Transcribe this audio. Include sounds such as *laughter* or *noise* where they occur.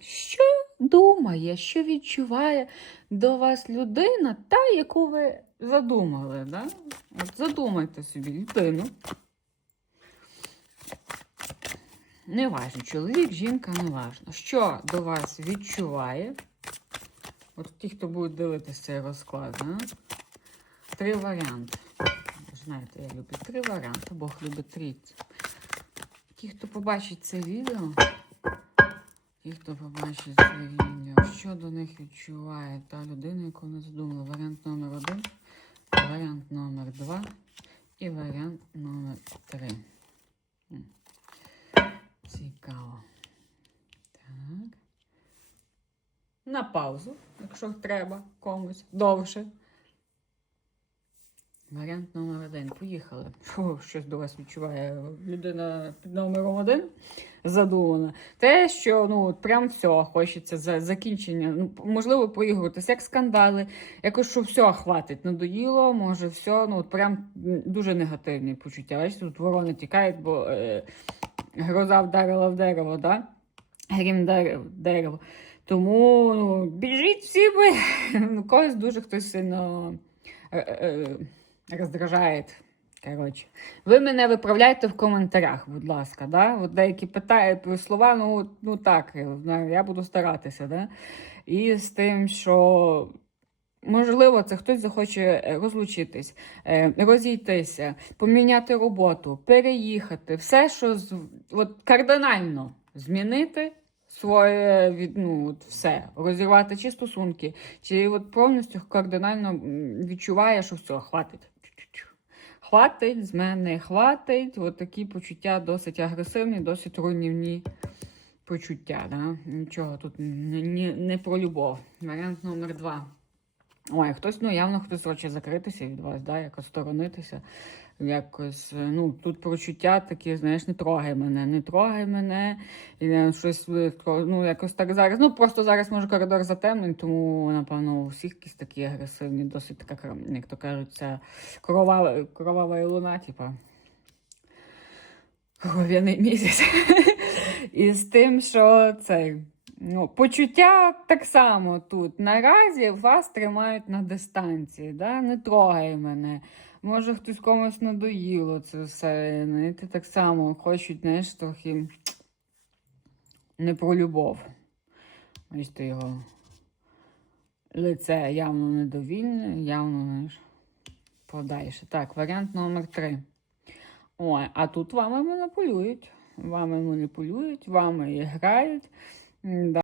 що думає, що відчуває до вас людина, та, яку ви задумали. Да? От задумайте собі людину. Неважно, чоловік, жінка, неважно. Що до вас відчуває? От ті, хто буде дивитися цей розклад, да? три варіанти. Знаєте, я люблю три варіанти, Бог любить трійці. Ті, хто побачить це відео, ті, хто побачить це відео, що до них відчуває та людина, яку вони задумали. Варіант номер один, варіант номер два і варіант номер три. Цікаво. Так. На паузу, якщо треба комусь довше. Варіант номер один. Поїхали. Фу, щось до вас відчуває людина під номером один задумана. Те, що ну прям все, хочеться за закінчення. Ну, можливо, проігруватися, як скандали, якось що все хватить. Надоїло, може, все, ну от прям дуже негативні почуття. Бачите, тут ворони тікають, бо е, гроза вдарила в дерево, да? Грім вдарив в дерево. Тому ну, біжіть всі ви. *laughs* Ну, Когось дуже хтось сильно е, е, роздражає. Коротше. Ви мене виправляйте в коментарях, будь ласка. Да? От деякі про слова, ну, ну так, я- я буду старатися. Да? І з тим, що. Можливо, це хтось захоче е, розлучитись, е, розійтися, поміняти роботу, переїхати, все, що от, кардинально змінити своє від, ну, от все, розірвати чи стосунки, чи от повністю кардинально відчуває, що все, хватить. Хватить з мене, хватить. От такі почуття досить агресивні, досить руйнівні почуття. Да? Нічого тут не, не, не про любов. Варіант номер два. Ой, хтось, ну явно хтось хоче закритися від вас, да, якось сторонитися. Якось, е, ну, тут почуття такі, знаєш, не трогай мене, не трогай мене. І е, щось, е, ну, якось так зараз. Ну, просто зараз може коридор затемнений, тому, напевно, у всіх якісь такі агресивні, досить така, як то кажуть, ця кровава, кровава луна, типа. Кров'яний місяць. *laughs* І з тим, що цей. Ну, почуття так само тут. Наразі вас тримають на дистанції, да? не трогай мене. Може, хтось комусь надоїло це все. Знаєте, так само хочуть, знаєш, трохи не про любов. Бачите його лице явно недовільне, явно, знаєш, подальше. Так, варіант номер три. Ой, а тут вами маніпулюють. Вами маніпулюють, вами грають. Да.